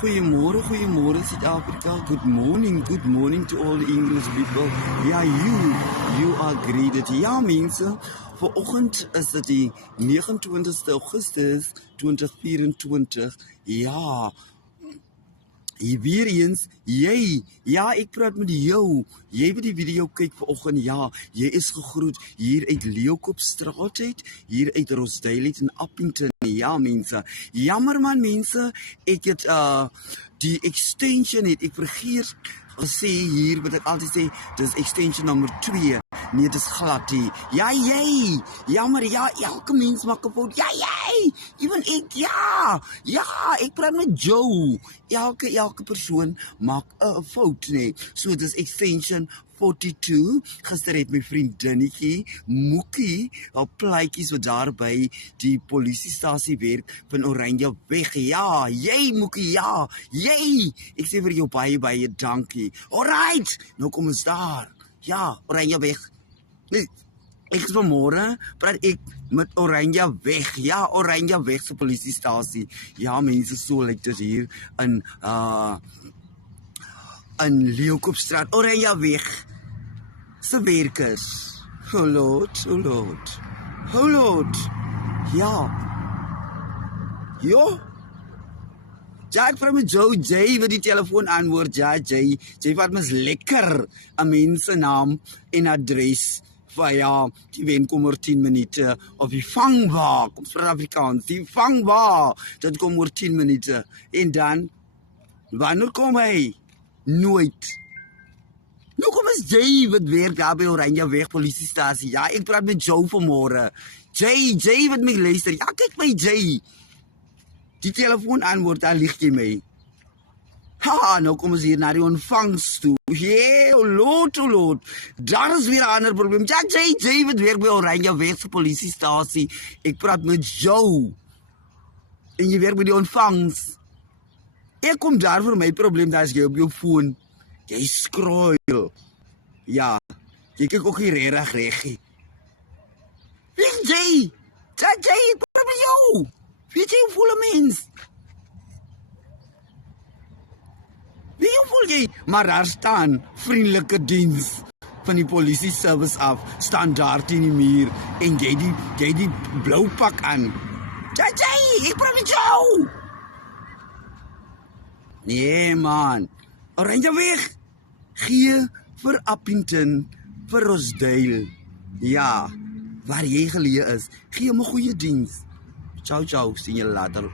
Goeiemorgen Zuid-Afrika. Good morning to all the English people. Ja, you are greeted. Ja, mense, vanoggend is dit die 29ste Augustus 2024. Ja, hier weer eens, jy, ja, ek praat met jou. Jy wat die video kyk vanoggend, ja, jy is gegroet hier uit Leeukopstraat uit, hier uit Rosedale uit in Appington. Ja, mense. Jammer man, mense, ek het die extension het ek vergeet gesê hier, wat ek altyd sê, dis extension nummer 2. Nee, dis glad nie. Ja, jy. Jammer, ja, elke mens maak 'n fout. Ja, jy. Ewen ek, ja. Ja, ek praat met Joe. Elke persoon maak 'n fout, nee. So dis extension 42. Gister het my vriendinnetjie, Moekie, al plaatjies wat daar by die polisiestasie werk van Oranjeweg. Ja, jy Moekie, ja. Jy. Ek sê vir jou baie dankie. Alright. Nou kom ons daar. Ja, Oranjeweg. Nee, ek is vanmôre praat ek met Oranjeweg. Ja, Oranjeweg se polisiestasie. Ja, mense, so lyk dit hier in Leeukopstraat. Oranjeweg se werkers. Oh Lord. Ja. Jo. Ja, ek vraag met Joe J wat die telefoon antwoord. Ja, J vat mens lekker 'n mens se naam en adres. Van ja, die wen kom oor 10 minute of die vangwa, kom vir Afrikaans, die vangwa, dit kom oor 10 minute. En dan, wanneer kom hy? Nooit. Nou kom eens Jay wat werk daar by Oranjeweg polisiestasie. Ja, ek praat met Joe vanmôre. Jay wat my luister. Ja, kyk my Jay. Die telefoon antwoord, daar lig jy my. Ha, nou kom ons hier na die ontvangs toe. Jee, Lord. Daar is weer 'n ander probleem. Ja, Jay wat werk by Oranjeweg se polisiestasie. Ek praat met Joe. En jy werk by die ontvangs. Ek kom daar vir my probleem, daar is jy op jou foon. Jy skroel. Ja, jy kyk ook hier reg. Wie is Jay? Jay, ek praat met jou. Weet jy hoe voel 'n mens? Wie voel jy? Maar daar staan vriendelike diens van die polisie service af, staan daar teen die muur en jy die blou pak aan. Jay, ek praat met jou. Nee man, Oranjeweg, gee vir Appington, vir Rosedale. Ja, waar jy geleë is, gee hom 'n goeie diens. Ciao, sien julle later.